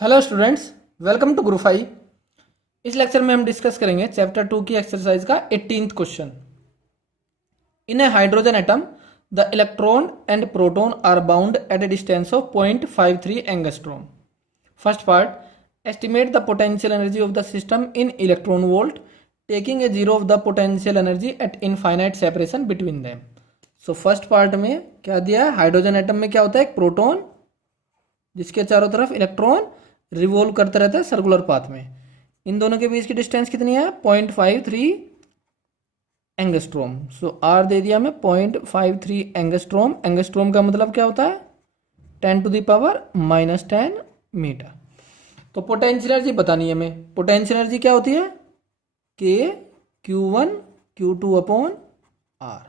Hello students, welcome to group 5। इस lecture में हम डिस्कस करेंगे चैप्टर 2 की एक्सरसाइज का 18th question. In a hydrogen atom the electron and proton are bound at a distance of 0.53 angstrom. First part, estimate the potential energy of the system in electron volt taking a zero of the potential energy at infinite separation between them. So first part में क्या दिया है, hydrogen atom में क्या होता है, एक proton जिसके चारों तरफ इलेक्ट्रॉन रिवॉल्व करता रहता है सर्कुलर पाथ में। इन दोनों के बीच की डिस्टेंस कितनी है, 0.53 एंगस्ट्रोम। सो आर दे दिया हमें 0.53 एंगस्ट्रोम। एंगस्ट्रोम का मतलब क्या होता है, 10⁻⁻10 मीटर। तो पोटेंशियल एनर्जी बतानी है हमें। पोटेंशियल एनर्जी क्या होती है, के Q1 Q2 upon r.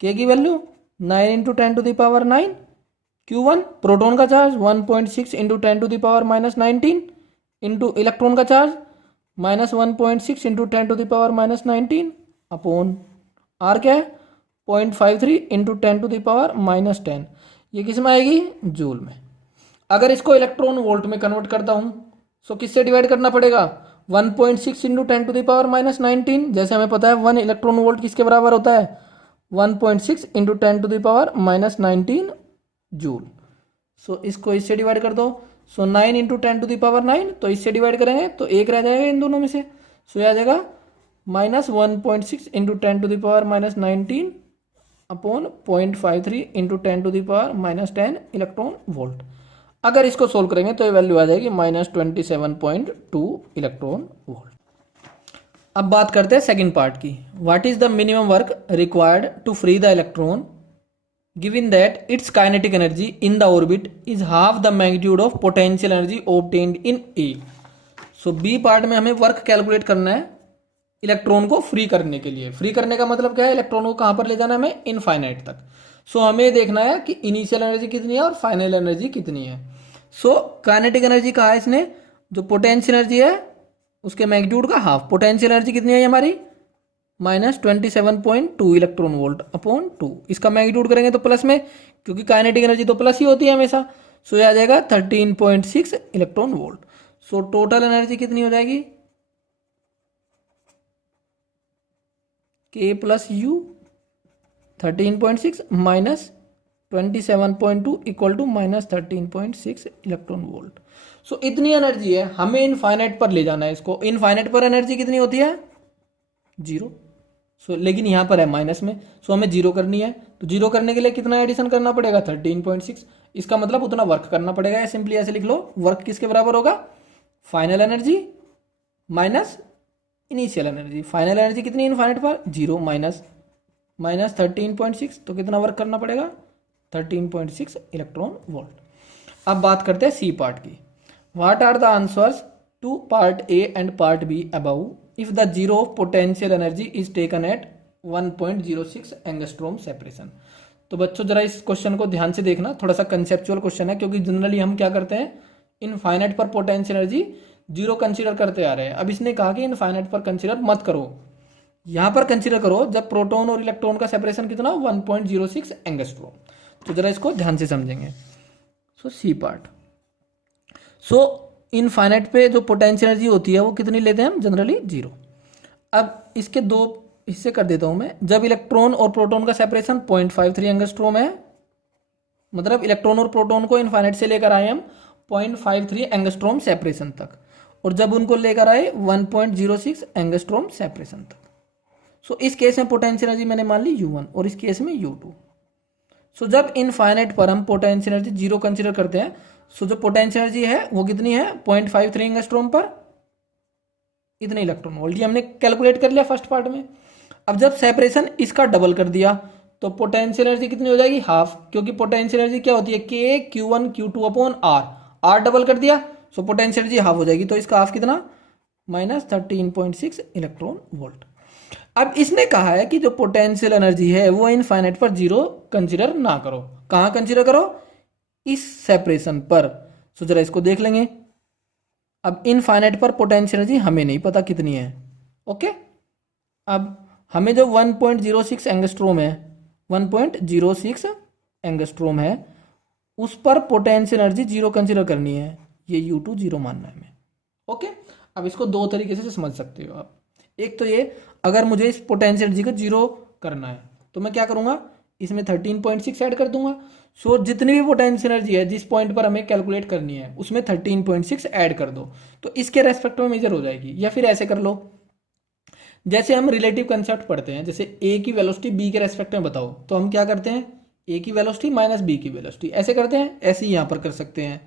K की वैल्यू 9 इंटू 10⁻⁹। Q1 प्रोटॉन का चार्ज 1.6 इंटू 10⁻⁻19 इंटू इलेक्ट्रॉन का चार्ज -1.6 इंटू 10⁻⁻19 अपॉन आर क्या है 0.53 इंटू 10⁻⁻10। ये किस में आएगी, जूल में। अगर इसको इलेक्ट्रॉन वोल्ट में कन्वर्ट करता हूँ तो किससे डिवाइड करना पड़ेगा, 1.6 इंटू 10⁻⁻19। जैसे हमें पता है 1 इलेक्ट्रॉन वोल्ट किसके बराबर होता है, 1.6 इंटू 10⁻⁻19 जूल। सो इसको इससे डिवाइड कर दो। सो 9 इंटू 10⁻⁹, तो इससे डिवाइड करेंगे तो एक रह जाएगा इन दोनों में से। सो यह आ जाएगा -1.6 into 10⁻⁻19 upon 0.53 into 10⁻⁻10 electron volt. अगर इसको सोल्व करेंगे तो ये वैल्यू आ जाएगी -27.2 इलेक्ट्रॉन वोल्ट। अब बात करते हैं सेकंड पार्ट की। What is the minimum work required to free the electron given that its kinetic energy in the orbit is half the magnitude of potential energy obtained in A। So b part में हमें work calculate करना है electron को free करने के लिए। Free करने का मतलब क्या है, इलेक्ट्रॉन को कहाँ पर ले जाना है हमें, इनफाइनाइट तक। सो हमें देखना है कि इनिशियल एनर्जी कितनी है और फाइनल एनर्जी कितनी है। सो काइनेटिक एनर्जी कहा है इसने, जो पोटेंशियल एनर्जी है उसके मैग्नीट्यूड का हाफ। पोटेंशियल एनर्जी कितनी है हमारी, -27.2 इलेक्ट्रॉन वोल्ट अपॉन 2। इसका मैग्नीट्यूड करेंगे तो प्लस में, क्योंकि काइनेटिक एनर्जी तो प्लस ही होती है हमेशा। सो यह आ जाएगा 13.6 electron volt. So total energy कितनी हो जाएगी, K plus U 13.6 minus 27.2 equal to -13.6 electron volt. So इतनी एनर्जी है, हमें इनफाइनाइट पर ले जाना है इसको। इनफाइनाइट पर एनर्जी कितनी होती है, 0। सो लेकिन यहाँ पर है माइनस में, सो हमें जीरो करनी है। तो जीरो करने के लिए कितना एडिशन करना पड़ेगा, 13.6। इसका मतलब उतना वर्क करना पड़ेगा। सिंपली ऐसे लिख लो, वर्क किसके बराबर होगा, final energy minus initial energy. Final energy कितनी इनफाइनाइट पर, 0 माइनस 13.6, तो कितना वर्क करना पड़ेगा, 13.6 इलेक्ट्रॉन वोल्ट। अब बात करते हैं सी पार्ट की। What are the answers to part a and part b about if the zero potential energy is taken at 1.06 angstrom separation. तो बच्चों जरा इस क्वेश्चन को ध्यान से देखना, थोड़ा सा कंसेप्चुअल क्वेश्चन है, क्योंकि जनरली हम क्या करते हैं, इनफाइनाइट पर पोटेंशियल एनर्जी 0 कंसीडर करते आ रहे हैं। अब इसने कहा कि इनफाइनाइट पर कंसीडर मत करो, यहाँ पर कंसीडर करो जब प्रोटॉन और इलेक्ट्रॉन का सेपरेशन कितना, 1.06 एंगस्ट्रोम। तो जरा इसको ध्यान से समझेंगे। सो सी पार्ट, सो इनफाइनाइट पे जो पोटेंशियल एनर्जी होती है वो कितनी लेते हैं हम, जनरली 0। अब इसके दो हिस्से कर देता हूं मैं। जब इलेक्ट्रॉन और प्रोटॉन का सेपरेशन 0.53 एंगस्ट्रोम है, मतलब इलेक्ट्रॉन और प्रोटॉन को इनफाइनाइट से लेकर आए हम 0.53 एंगस्ट्रोम सेपरेशन तक, और जब उनको लेकर आए 1.06 एंगस्ट्रोम सेपरेशन तक। सो इस केस में पोटेंशियल एनर्जी मैंने मान ली U1 और इस केस में U2। सो जब इनफाइनाइट पर हम पोटेंशियल एनर्जी 0 कंसीडर करते हैं, सो जो पोटेंशियल एनर्जी है वो कितनी है, 0.53 एंगस्ट्रोम पर इतने इलेक्ट्रॉन वोल्ट। ये हमने कैलकुलेट कर लिया फर्स्ट पार्ट में। अब जब सेपरेशन इसका डबल कर दिया तो पोटेंशियल एनर्जी कितनी हो जाएगी, हाफ, क्योंकि पोटेंशियल एनर्जी क्या होती है, K Q1 Q2 upon R double कर दिया, सो पोटेंशियल एनर्जी हाफ हो जाएगी। तो इसका हाफ कितना, -13.6 इलेक्ट्रॉन वोल्ट। अब इसने कहा है कि जो पोटेंशियल एनर्जी है वो इनफाइनाइट पर 0 कंसीडर ना करो। कहाँ कंसीडर करो, इस सेपरेशन पर। सो जरा इसको देख लेंगे। अब इनफाइनाइट पर पोटेंशियल एनर्जी हमें नहीं पता कितनी है, ओके। अब हमें जो 1.06 एंगस्ट्रोम है, 1.06 एंगस्ट्रोम है, उस पर पोटेंशियल एनर्जी 0 कंसीडर करनी है। ये U2 0 मानना है हमें। ओके, अब इसको दो तरीके से समझ सकते हो आप। एक तो ये, अगर मुझे इस पोटेंशियल एनर्जी को 0 करना है तो मैं क्या करूँगा, इसमें 13.6 ऐड कर दूंगा। सो जितनी भी पोटेंशियल एनर्जी है जिस पॉइंट पर हमें कैलकुलेट करनी है उसमें 13.6 ऐड कर दो, तो इसके रेस्पेक्ट में मेजर हो जाएगी। या फिर ऐसे कर लो, जैसे हम रिलेटिव कंसेप्ट पढ़ते हैं, जैसे ए की वेलोसिटी बी के रेस्पेक्ट में बताओ, तो हम क्या करते हैं, ए की वेलोसिटी माइनस बी की वेलोसिटी ऐसे करते हैं, ऐसे ही यहाँ पर कर सकते हैं।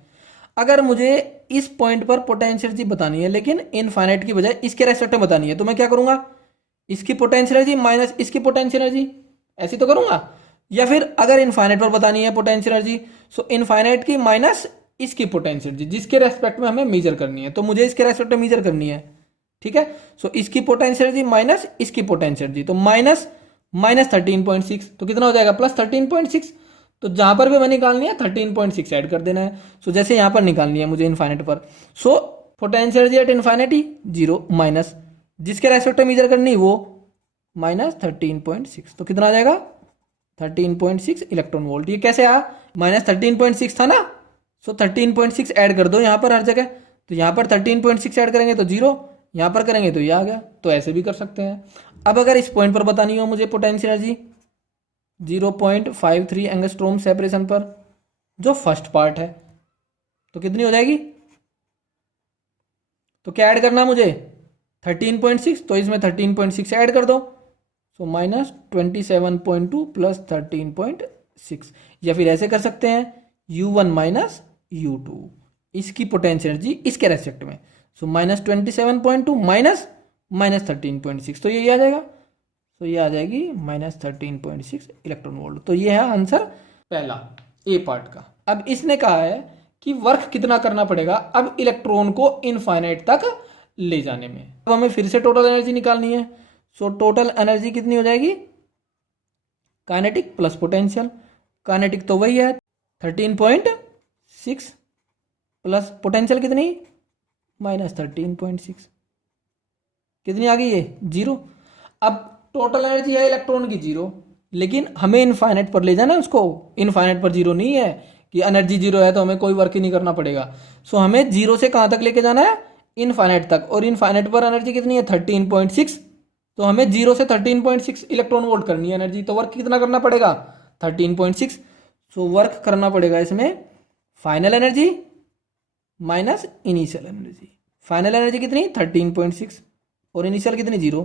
अगर मुझे इस पॉइंट पर पोटेंशियल एनर्जी बतानी है लेकिन इनफाइनाइट की बजाय इसके रेस्पेक्ट में बतानी है, तो मैं क्या करूंगा, इसकी पोटेंशियल एनर्जी माइनस इसकी पोटेंशियल एनर्जी, ऐसी तो करूंगा। या फिर अगर इनफाइनाइट पर बतानी है पोटेंशियल एनर्जी, सो इनफाइनाइट की माइनस इसकी पोटेंशियल एनर्जी जिसके रेस्पेक्ट में हमें मेजर करनी है, तो मुझे इसके रेस्पेक्ट में मेजर करनी है, ठीक है। सो इसकी पोटेंशियल एनर्जी माइनस इसकी पोटेंशियल एनर्जी, तो माइनस माइनस 13.6, तो कितना हो जाएगा, प्लस 13.6। तो जहां पर भी हमें निकालनी है 13.6 ऐड कर देना है। सो जैसे यहां पर निकालनी है मुझे इनफाइनाइट पर, so potential energy at infinity 0 minus जिसके रेस्पेक्ट में मेजर करनी वो माइनस 13.6, तो कितना आ जाएगा 13.6 इलेक्ट्रॉन वोल्ट। ये कैसे आया, माइनस 13.6 था ना, सो 13.6 ऐड कर दो यहाँ पर हर जगह, तो यहाँ पर 13.6 ऐड करेंगे तो 0, यहाँ पर करेंगे तो ये आ गया। तो ऐसे भी कर सकते हैं। अब अगर इस पॉइंट पर बतानी हो मुझे पोटेंशियल एनर्जी 0.53 एंगस्ट्रोम सेपरेशन पर, जो फर्स्ट पार्ट है, तो कितनी हो जाएगी, तो क्या ऐड करना मुझे 13.6, तो इसमें 13.6 ऐड कर दो, सो माइनस 27.2 प्लस 13.6। या फिर ऐसे कर सकते हैं U1 माइनस U2, इसकी पोटेंशियल एनर्जी इसके रेस्पेक्ट में, सो माइनस 27.2 माइनस माइनस 13.6, तो ये आ जाएगा, तो ये आ जाएगी माइनस 13.6 इलेक्ट्रॉन वोल्ट। तो ये है आंसर पहला ए पार्ट का। अब इसने कहा है कि वर्क कितना करना पड़ेगा अब इलेक्ट्रॉन को इनफाइनाइट तक ले जाने में। अब हमें फिर से टोटल एनर्जी निकालनी है। सो टोटल एनर्जी कितनी हो जाएगी, काइनेटिक प्लस पोटेंशियल, काइनेटिक तो वही है 13.6 प्लस पोटेंशियल कितनी माइनस 13.6, कितनी आ गई ये 0। अब टोटल एनर्जी है इलेक्ट्रॉन की 0, लेकिन हमें इनफाइनाइट पर ले जाना है उसको। इनफाइनाइट पर 0 नहीं है कि एनर्जी 0 है तो हमें कोई वर्क ही नहीं करना पड़ेगा। सो हमें 0 से कहाँ तक लेके जाना है, इनफाइनाइट तक, और इनफाइनाइट पर एनर्जी कितनी है 13.6, तो हमें 0 से 13.6 इलेक्ट्रॉन वोल्ट करनी है एनर्जी। तो वर्क कितना करना पड़ेगा 13.6। सो वर्क करना पड़ेगा इसमें final energy minus initial energy. Final energy कितनी 13.6 और इनिशियल कितनी 0,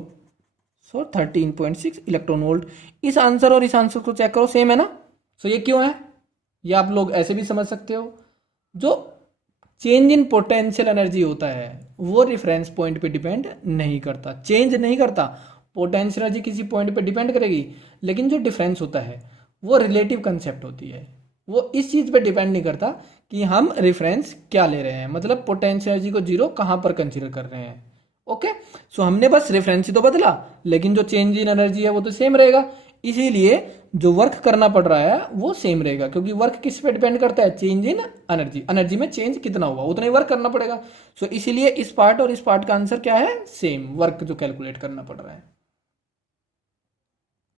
सो 13.6 इलेक्ट्रॉन वोल्ट। इस आंसर और इस आंसर को चेक करो, सेम है ना। सो ये क्यों है, ये आप लोग ऐसे भी समझ सकते हो, जो चेंज इन पोटेंशियल एनर्जी होता है वो रेफरेंस पॉइंट पे डिपेंड नहीं करता, चेंज नहीं करता। पोटेंशियल एनर्जी किसी पॉइंट पे डिपेंड करेगी, लेकिन जो डिफरेंस होता है वो रिलेटिव कंसेप्ट होती है, वो इस चीज़ पे डिपेंड नहीं करता कि हम रेफरेंस क्या ले रहे हैं, मतलब पोटेंशियल एनर्जी को 0 कहाँ पर कंसीडर कर रहे हैं। ओके, सो हमने बस रेफरेंस ही तो बदला, लेकिन जो चेंज इन एनर्जी है वो तो सेम रहेगा। इसीलिए जो वर्क करना पड़ रहा है वो सेम रहेगा, क्योंकि वर्क किस पे डिपेंड करता है, चेंज इन एनर्जी। एनर्जी में चेंज कितना हुआ उतना ही वर्क करना पड़ेगा। सो इसीलिए इस पार्ट और इस पार्ट का आंसर क्या है, सेम, वर्क जो कैलकुलेट करना पड़ रहा है।